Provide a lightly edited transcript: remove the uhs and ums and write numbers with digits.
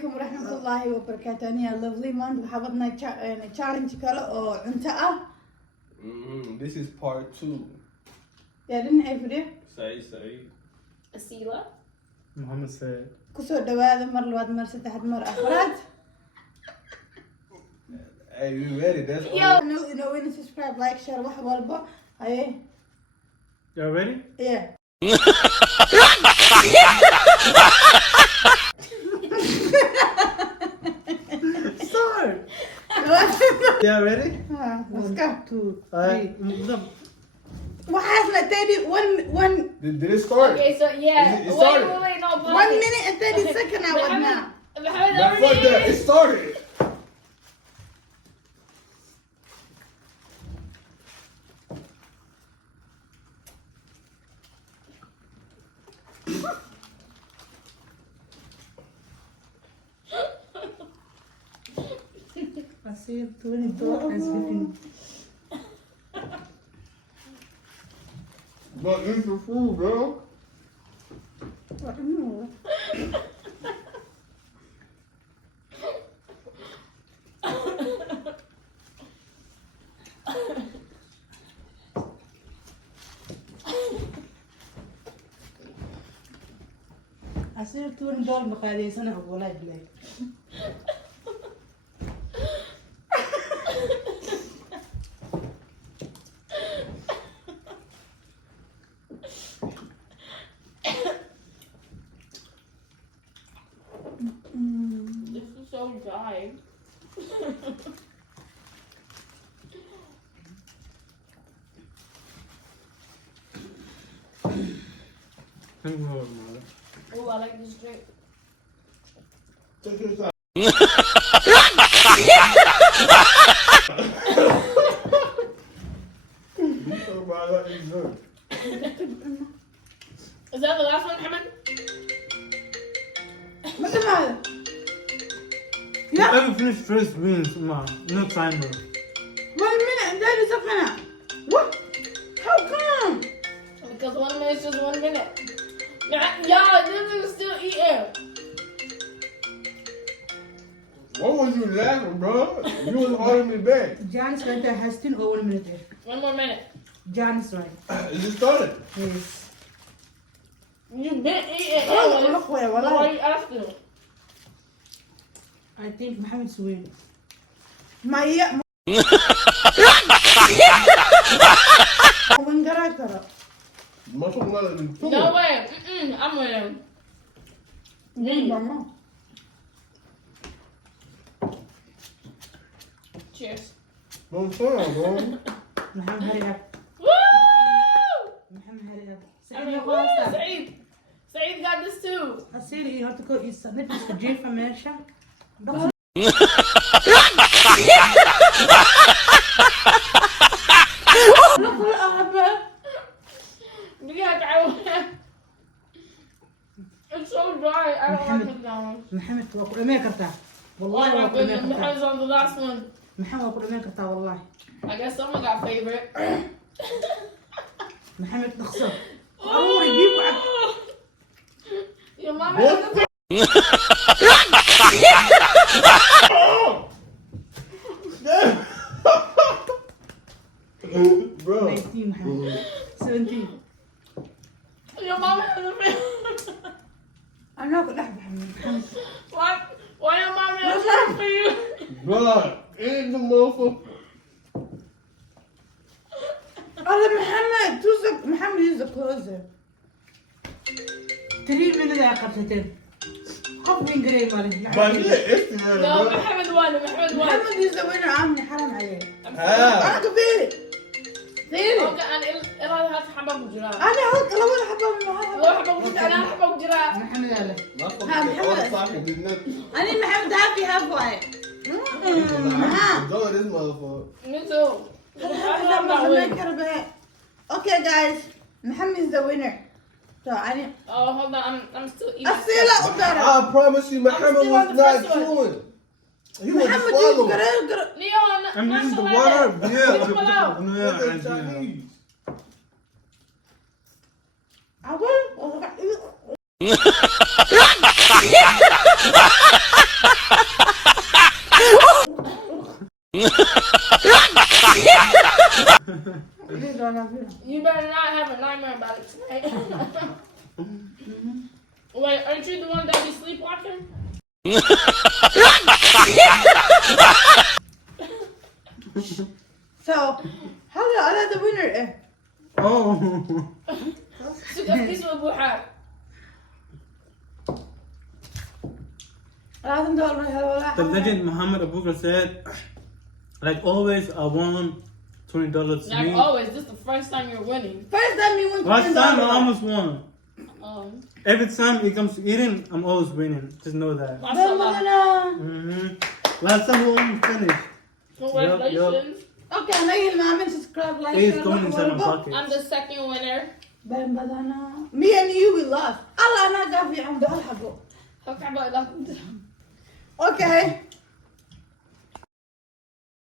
عليكم ورحمة الله وبركاته. أنا lovely man حضرنا يعني challenge كله أو عنتأة. This is part 2. يا دين عفري. Say. أسيلة. محمد سيد. كسر دواء مر الواد مر ستة حد مر أفراد. Hey, you ready? That's all. You know when subscribe, like, share, واحد والبا. هاي. You ready? Yeah. Start. Yeah, ready? Let's go. 2, 3. وحاسنا تاني one Did it start? Okay, so yeah. It started. Wait, no, but 1 minute and 30 seconds I was now. Now fuck that. It started. I see it 22 as within. But eat your food, bro. I don't know. أصير تون دول بقالي سنة أقول لك بلاي. this is so dry. Oh, I like this drink. Take your time. You talk about that dessert. Is that the last one, Hamad? مثل هذا. Whoever finish first wins, man. No timer. 1 minute and 30 seconds. What? How come? Because 1 minute is just 1 minute. Y'all, this is still eating. What was you laughing, bro? You was holding me back. Jan's right there has 10 or 1 minute there. 1 more minute. Jan's right. It just started. Yes. You've been eating. Oh, anyways. look where, So why والله. are you asking? I think Mohammed's win. ما هي وين قرأت ترى. ما شاء الله. No way. I'm winning. ماما. Cheers. Don't try, bro. محمد هري أب. Woo! محمد هري أب. I سعيد mean, يا woo! خواسته. Saeed got this too. أصير إيه هتكو يستنى بس جيفة ماشى. It's so dry. I don't like McDonald's. محمد وأكل أمريكا والله Oh my وأكل goodness, أمريكا. Mohamed's on the last one. محمد وأكل أمريكا والله. I guess someone got favorite. محمد نخسر. ضروري بيوعد. Your mama has a Bro. 19 محمد. 17. Your mama has a favorite. أنا أكل لحظة محمد. Why your mama has a favorite for you? Bro. Eat the motherfucker. هذا محمد توزق محمد يزق كلوزر. 3 من ذا قرصتين. قبل قريب مالي. But yeah, it's the No, Mohamed won. Mohamed won. محمد يزق وين عامني حرام عليه. Ah. أنا كبير. ثيري. Okay, أنا هات حبة وجراح. أنا هو لو حبة من لو حبة وجراح أنا حبة وجراح. محمد هذا. My fucking socket did nothing. أنا محمد هابي هابي. Enjoy this motherfucker. Me too. I love that win. Okay guys, Mohammed is the winner. So I Oh, hold on. I'm still eating. أصيلة قدرة. I promise you, Muhammad still was on the not first one. chewing. He was محمد swallowing. يقرأ. Leon, I'm not using the so like water. that. Yeah. Leave him alone. Yeah, Look I at do. Chinese. أقول. You better not have a nightmare about it tonight. Wait, aren't you the one that be sleepwalking? So هذا the winner إيه. Oh. اسمه بوحات. لازم تقول هذا ولا The legend Muhammad Abu Bakr said, like always, I won $20 to Like me. always, this is the first time you're winning. First time you win Last time I $20. almost won. Um, Every time it comes to eating, I'm always winning. Just know that. mashallah. Last time we almost finished. Congratulations. Okay, أنا ما عملت subscribe like It's share, going inside my whatever. pocket. I'm the second winner. بين بدنا me and you we lost. الله أنا قافي عم بألحقه. Okay, but Okay.